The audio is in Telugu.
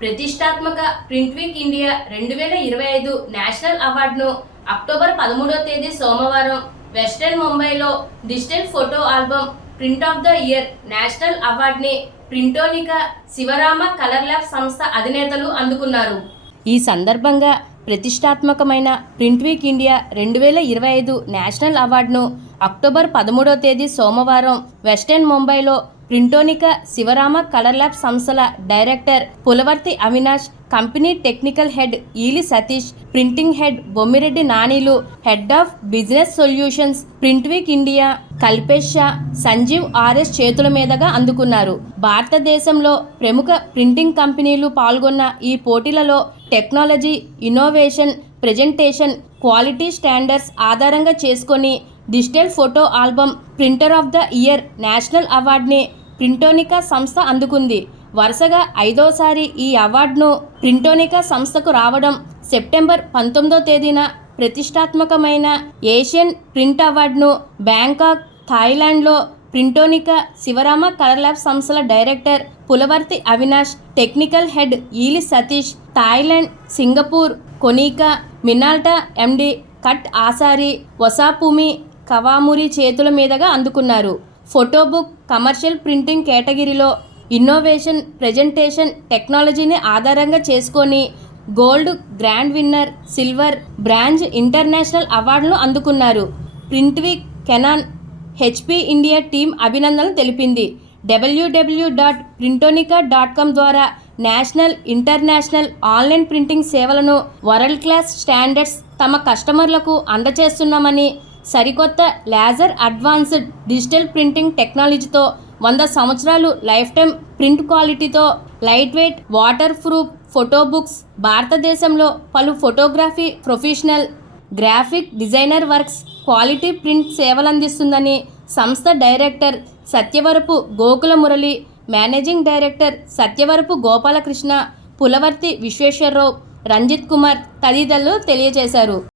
ప్రతిష్టాత్మక ప్రింట్ వీక్ ఇండియా రెండు వేల ఇరవై ఐదు నేషనల్ అవార్డును అక్టోబర్ పదమూడో తేదీ సోమవారం వెస్టర్న్ ముంబైలో digital photo album print of the year national అవార్డుని ప్రింటోనికా శివరామ కలర్ ల్యాబ్ సంస్థ అధినేతలు అందుకున్నారు. ఈ సందర్భంగా ప్రతిష్టాత్మకమైన ప్రింట్ వీక్ ఇండియా రెండు వేల ఇరవై ఐదు నేషనల్ అవార్డును అక్టోబర్ పదమూడో తేదీ సోమవారం వెస్టర్న్ ముంబైలో ప్రింటోనికా శివరామ కలర్ ల్యాబ్ సంస్థల director Pulavarthi Avinash company technical head Eeli Satish printing head Bommireddy నానీలు head of business solutions print week India Kalpesh Shah Sanjeev R S చేతుల మీదుగా అందుకున్నారు. భారతదేశంలో ప్రముఖ ప్రింటింగ్ కంపెనీలు పాల్గొన్న ఈ పోటీలలో technology innovation presentation quality standards ఆధారంగా చేసుకొని digital photo album printer of the year national అవార్డుని ప్రింటోనికా సంస్థ అందుకుంది. వరుసగా ఐదోసారి ఈ అవార్డును ప్రింటోనికా సంస్థకు రావడం సెప్టెంబర్ పంతొమ్మిదో తేదీన ప్రతిష్టాత్మకమైన ఏషియన్ ప్రింట్ అవార్డును బ్యాంకాక్ థాయిలాండ్లో ప్రింటోనికా శివరామ కలర్ ల్యాబ్ సంస్థల director Pulavarthi Avinash technical head Eeli Satish Thailand Singapore Konica Minolta MD cut ఆసారి వసాపుమి కవామురి చేతుల మీదుగా అందుకున్నారు. ఫోటో బుక్ కమర్షియల్ ప్రింటింగ్ కేటగిరీలో ఇన్నోవేషన్ ప్రజెంటేషన్ టెక్నాలజీని ఆధారంగా చేసుకొని gold grand winner silver bronze international అవార్డులు అందుకున్నారు. Printweek Canon HP India team అభినందనలు తెలిపింది. W W dot Printonica dot com ద్వారా నేషనల్ ఇంటర్నేషనల్ ఆన్లైన్ ప్రింటింగ్ సేవలను వరల్డ్ క్లాస్ స్టాండర్డ్స్ తమ కస్టమర్లకు అందచేస్తున్నామని సరికొత్త లేజర్ అడ్వాన్స్డ్ డిజిటల్ ప్రింటింగ్ టెక్నాలజీతో వంద సంవత్సరాలు లైఫ్ టైం ప్రింట్ క్వాలిటీతో light weight water proof photo books భారతదేశంలో పలు photography professional graphic designer works quality print సేవలందిస్తుందని సంస్థ director Satyavarapu Gokula Murali managing director Satyavarapu Gopalakrishna Pulavarthi Visweswararao Ranjith Kumar తదితరులు తెలియజేశారు.